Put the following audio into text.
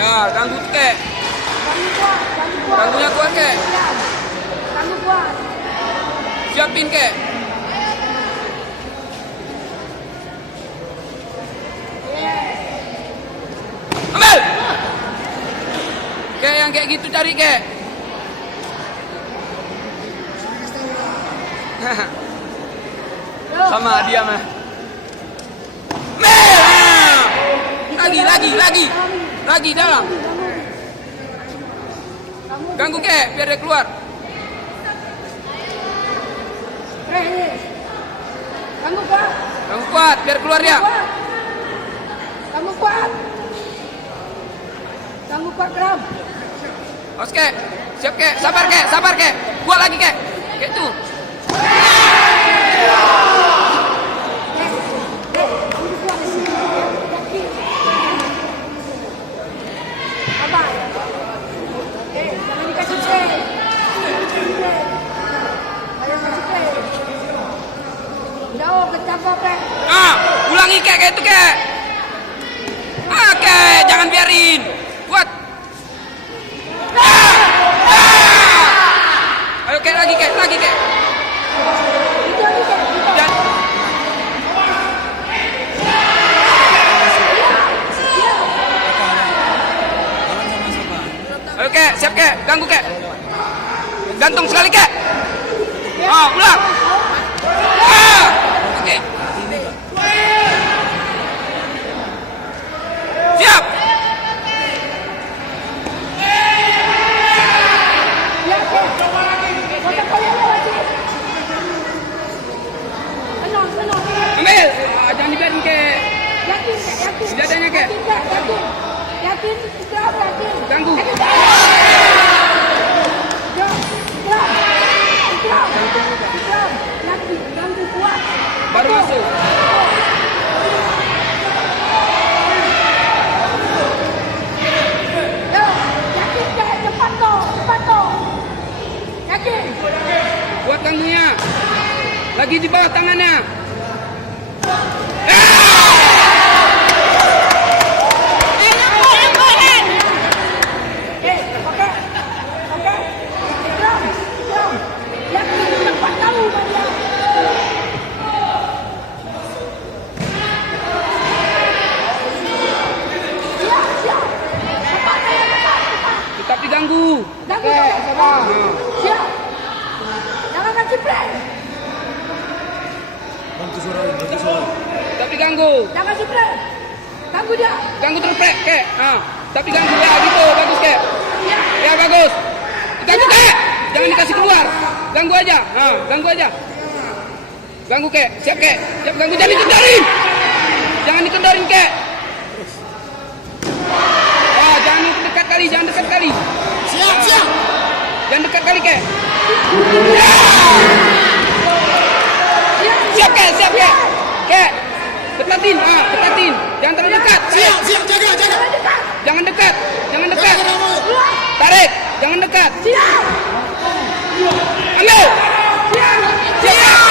Ya, ganggu kek. Ganggunya kuat kek. Ganggu kuat. Siapin kek. Ambil. Kek yang kayak gitu cari kek. Sama dia mah. Lagi dalam. Ganggu kek biar dia keluar. Ganggu kuat. Ganggu kuat biar keluar dia. Ganggu kuat. Ganggu kuat geram. Os kek. Siap kek. Sabar kek. Kuat lagi kek. Kayak itu. Ulangi kek kayak itu kek. Oke, jangan biarin. Kuat. Ayo kek lagi kek. Ayo kek, siap kek, ganggu kek. Gantung sekali kek. Ulang. Oke. Siap. Ambil. Jangan dibiarin kek. Yakin. Dadanya kek. Yakin. Ganggu. Ganggu kuat. Baru masuk. Yakin kek, cepat toh. Yakin. Buat ganggunya. Lagi di bawah tangannya. Tetap diganggu. Sabar. Siap. Jangan kasih play. Tapi ganggu. Jangan kasih play. Ganggu dia. Ganggu terus kek. Tapi ganggu ya gitu, bagus kek. Ya bagus. Ganggu kek. Jangan dikasih keluar. Ganggu aja. Ganggu aja. Ganggu kek. Siap kek. Siap ganggu, jangan dikendarin. Jangan dikendarin kek. Jangan dekat kali. Siap. Jangan dekat kali kek. Siap kek. Kek. Dekatin. Jangan terlalu dekat. Siap, jaga. Jangan dekat. Tarik. Jangan dekat. Siap. Ambil. Siap.